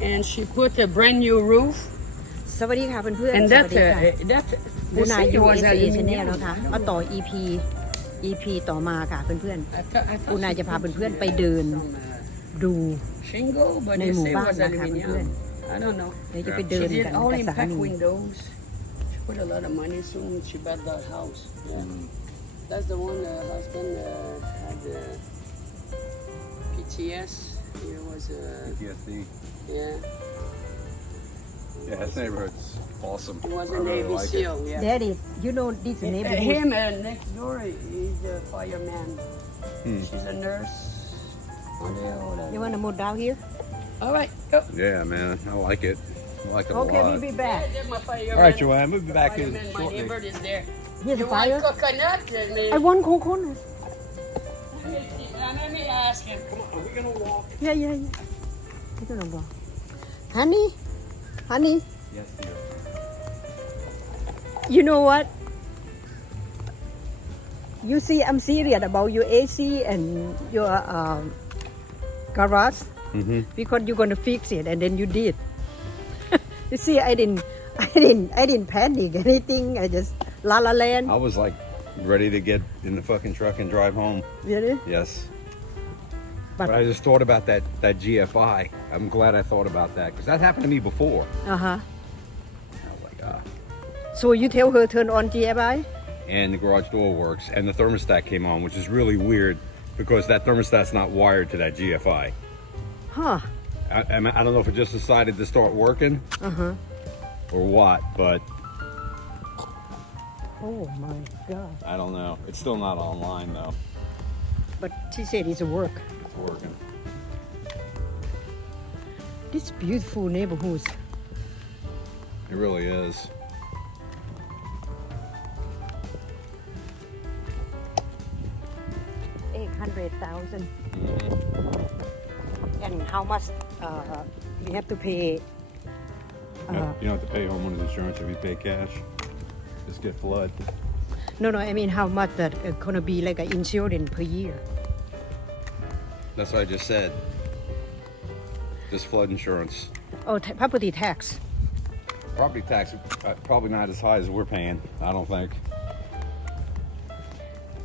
and she put a brand new roof. สวัสดีค่ะเพื่อนๆ And สวัสดีค่ะ that ปูนา it was USA Channel aluminium. นะคะมาต่อ EP ต่อมาค่ะเพื่อน I thought ปูนา she จะพา put เพื่อนๆไปเดิน some ดู shingle, but ใน they หมู่ say it บ้าน was นะคะเพื่อน aluminium. I don't know. ๆเดี๋ยวจะไปเดิ She น did กัน all กับสา impact มี windows. She put a lot of money. Soon she bought that house. Yeah. That's the one the husband had PTS. It was PTSD. yeah. Yeah, this neighborhood's awesome. It was I a really Navy like SEAL. Yeah. Daddy you know this neighborhood Him next door is a fireman. She's a nurse. you wanna move down here All right, go. Yeah, man, I like it. I like it okay a lot. we'll be back There's my fireman. All right, Joanne, we'll be back in Fireman, my shortly. neighbor is there. here's You a want fire coconut? I want coconut Let me ask him. Come on, are we gonna walk? yeah I don't know honey Yes, dear. you know what you see I'm serious about your AC and your garage Mm-hmm. because you're gonna fix it and then you did you see I didn't panic anything I just la land I was like ready to get in the fucking truck and drive home. really Yes. But- But I just thought about that GFI. I'm glad I thought about that because that happened to me before. uh-huh I was like, ah. so you tell her turn on GFI And the garage door works and the thermostat came on, which is really weird because that thermostat's not wired to that GFI. huh I don't know if it just decided to start working or what, but oh my god I don't know. It's still not online though. but she said it's a work It's working. this beautiful neighborhood It really is. 800,000 and how much we have to pay You don't have to pay homeowners insurance if you pay cash. Just get flood. no I mean how much that gonna be like an insurance per year That's what I just said. Just flood insurance. oh property tax Property tax, probably not as high as we're paying, I don't think.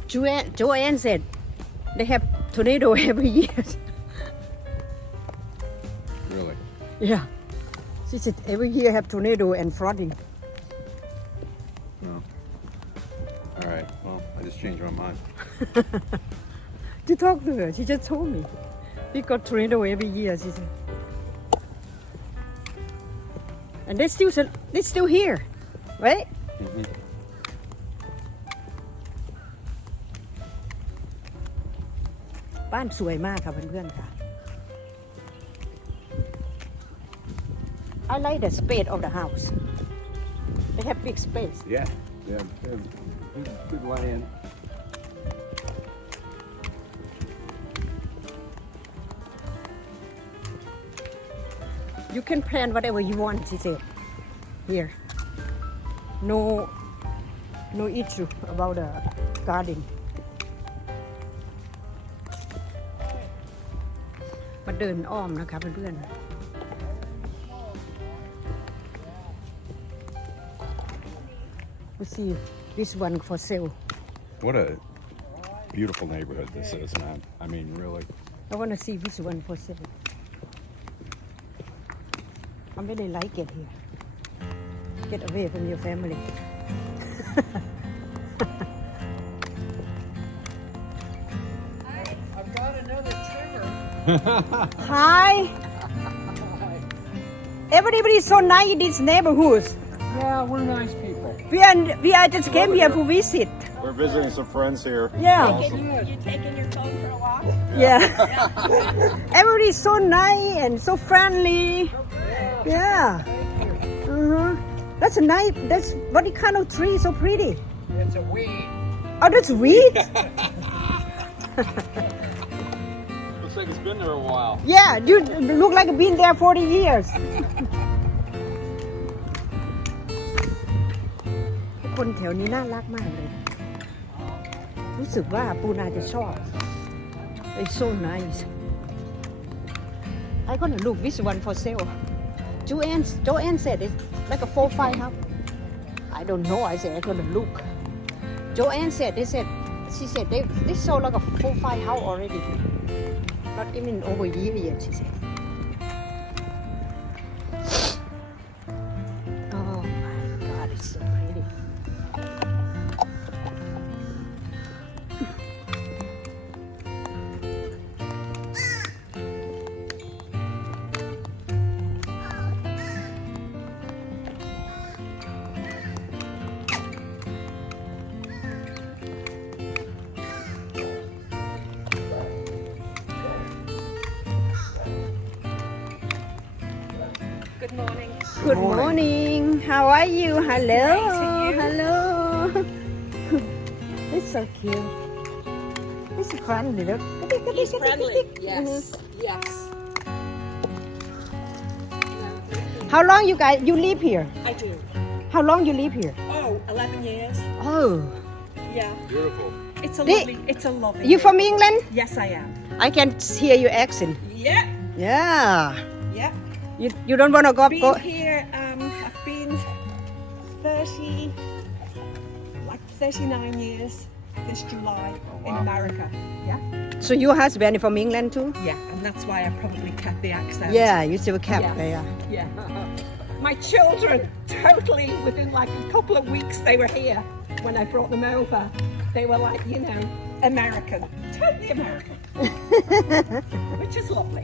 Joanne said they have tornado every year Really. yeah she said every year have tornado and flooding No. All right. Well, I just changed my mind. to talk to her she just told me we got tornado every year she said and they're still here rightบ้านสวยมากค่ะเพื่อนๆค่ะ I like the space of the house they have big space Yeah. Yeah. Good land. you can plan whatever you want she said here no issue about the garden มาเดินอ้อมนะคะเพื่อนๆ we see this one for sale What a beautiful neighborhood this is, man. I mean, really. I want to see this one for sale I really like it here get away from your family I've got another trimmer. Hi. Everybody is so nice in this neighborhood. Yeah, we're nice people. We are just came here to visit. We're visiting some friends here. Yeah. You taking your phone for a walk? Yeah. Everybody is so nice and so friendly. Yeah. That's a nice. That's what kind of tree so pretty. It's a weed. Oh, that's weed. Looks like it's been there a while. Yeah, you look like you've been there 40 years. คนแถวนี้น่ารักมากเลย รู้สึกว่าปูนาจะชอบ It's so nice. I I gonna look this one for sale. Joanne said it's like a 4-5 house. I don't know. I said I gonna look. Joanne said she said they sold like a 4-5 house already. Not even over a year yet. She said. Oh my God, it's so pretty. Good morning. Good morning. How are you? Hello. Hello. It's so cute. It's friendly. Look. He's friendly. Yes. Yes. How long you live here? I do. How long you live here? Oh, 11 years. Oh. Yeah. Beautiful. It's a lovely. You from England? Yes, I am. I can hear your accent. Yeah. Yeah. Yeah. You don't want to go? Been here. I've been 39 years this July in America. Yeah. So your husband is from England too? Yeah, and that's why I probably kept the accent. Yeah, you still kept Yes. there. Yeah. My children, totally within like a couple of weeks, they were here when I brought them over. They were like, American, totally American, which is lovely.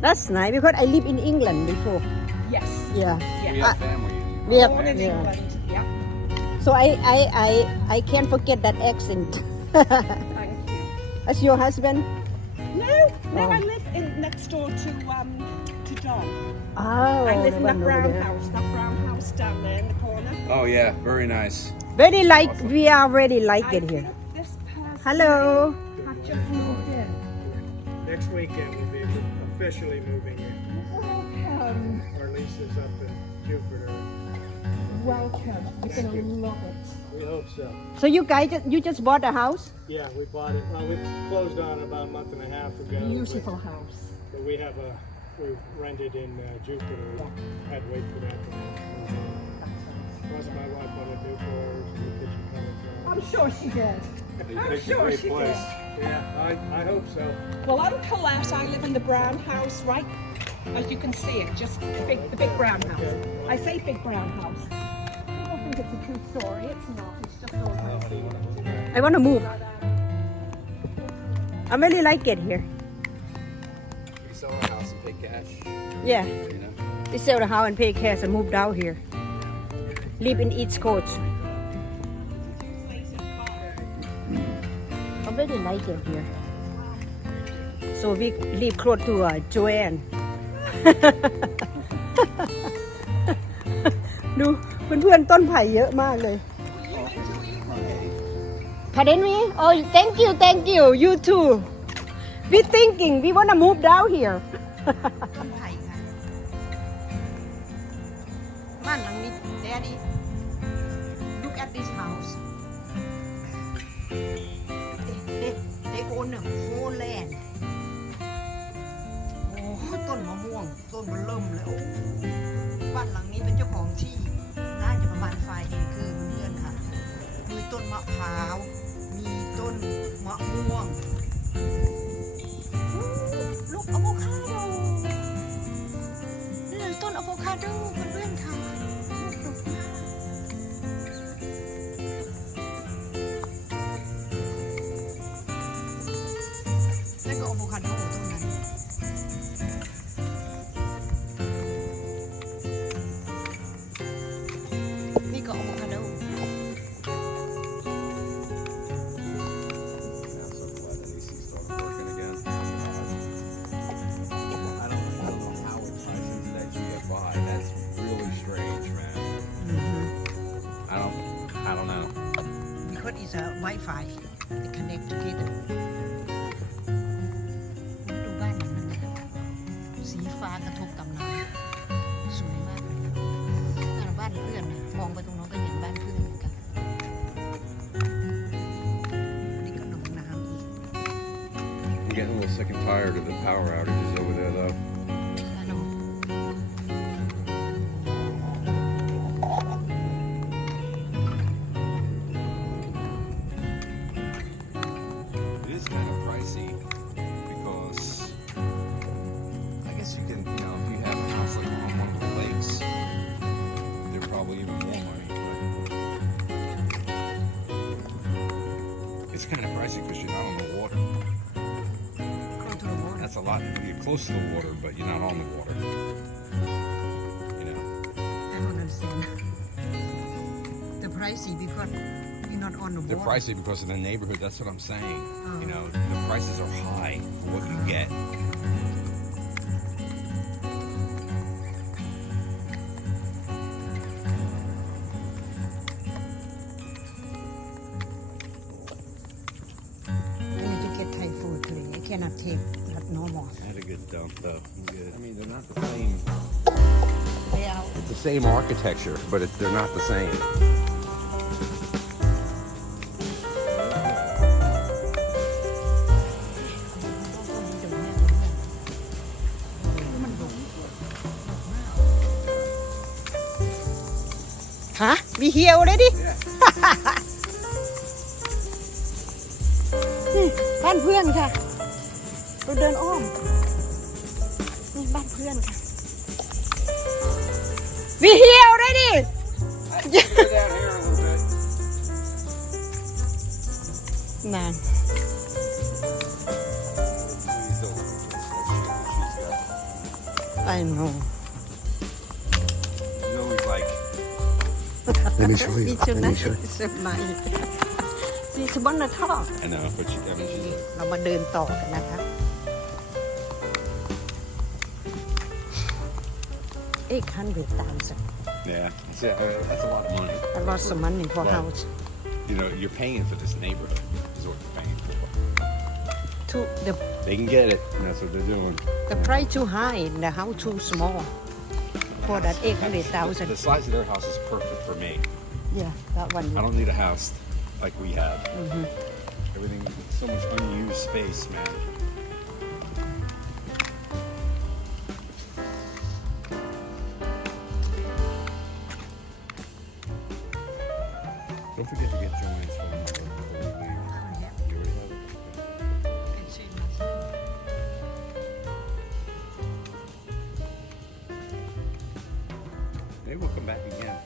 That's nice because I lived in England before. Yes. Yeah. We Yeah. have family. We have, Born in yeah. England. Yeah. So I can't forget that accent. Thank you. That's your husband? No, Oh. I live next door to Don. Oh, I live in the that one over brown there. house. That brown house down there in the corner. Oh yeah, very nice. Very like we are really like it here. This person Hello. have just moved in. Next weekend we'll be officially moving in. Welcome. Our lease is up in Jupiter. Welcome. You're gonna love it. We hope so. So you guys you just bought a house? Yeah, we bought it. Well, we closed on it about a month and a half ago. Beautiful house. But we rented in Jupiter. Had to wait for that to move in. Plus my wife wanted new floors, new kitchen countertops. I'm sure she did. I'm sure she did. Yeah, I hope so. Well, I'm Colette. I live in the brown house, right? As you can see it, just the big brown house. I say big brown house. People think it's a true story. It's not. It's just all my I want to move. I really like it here. We sell our house and pay cash. Yeah. You know. They sell the house and pay cash and moved out here. Live in East Coast. I really like it here. So we live close to Joanne. ดูเพื่อนๆต้นไผ่เยอะมากเลย Pardon me? Oh, thank you. You too. We thinking we wanna move down here. ต้นไผ่ค่ะบ้านหลังนี้ Daddy, look at this house. They own a whole land. โอ้ต้นมะม่วงต้นมันเริ่มเลยโอ้บ้านหลังนี้เป็นเจ้าของที่น่าจะประมาณ5 เอเคอร์เพื่อนๆค่ะมีต้นมะพร้าวมีต้นมะม่วงลูกอะโวคาโดนี่เลยต้นอะโวคาโดเพื่อนๆค่ะลูกดกมากแล้วก็อะโวคาโดต้นนั้น นี่ก็อะโวคาโด I don't know. because it's a Wi-Fi they connect together ดูบ้านมันนะคะสีฟ้ากระทบกับน้ำสวยมากเลยนั่นบ้านเพื่อนนะมองไปตรงนั้นก็เห็นบ้านเพื่อนเหมือนกันอันนี้ก็หนองน้ำอีก I'm getting a little sick and tired of the power outages over there, though. I know. It is kind of pricey because I guess you can, if you have a house like on one of the lakes, they're probably even more money. But it's kind of pricey because you're not on the water. Go to the water. That's a lot. You're close to the water, but you're not on the water. I don't understand. The pricey because you're not on the They're water. pricey because of the neighborhood. That's what I'm saying. Oh. The prices are high for what you get. I need to get Thai food today. I cannot take that no more. I had a good dump though. I mean, they're not the same. They are. It's the same architecture, but they're not the same. Huh? We here already? นี่บ้านเพื่อนค่ะเราเดินอ้อมนี่บ้านเพื่อนค่ะ We here already? Down here a little bit. นาน I know. You always like. Let me show you. It's so nice. It's so nice. It's one the top. I know, but she's เรามาเดินต่อกันนะคะ800,000 yeah, that's a lot of money. a lot of money for Well, house You're paying for this neighborhood. Is what you're paying for. to the They can get it, and that's what they're doing. price too high and the house too small for that 800,000 The size of their house is perfect for me. yeah that one I don't need a house like we had. Everything, so much unused space, man. Don't forget to get Joanne's phone number before we leave. You already have it? Maybe we'll come back again.